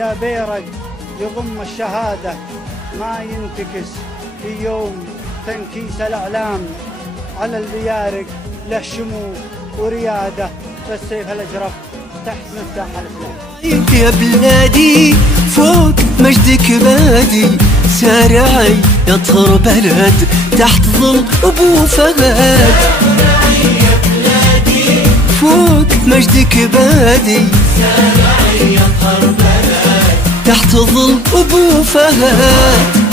جابيرك يضم الشهادة ما ينتكس في يوم تنكيس الأعلام على البيارق له شموخ وريادة فالسيف الأجرف تحت مفتاح الإسلام. يا بلادي فوق مجدك بادي سارعي يطهر بلد تحت ظل أبو فهد. فوق مجدك بادي سارعي يطهر بلد تحت ظل أبو فهد.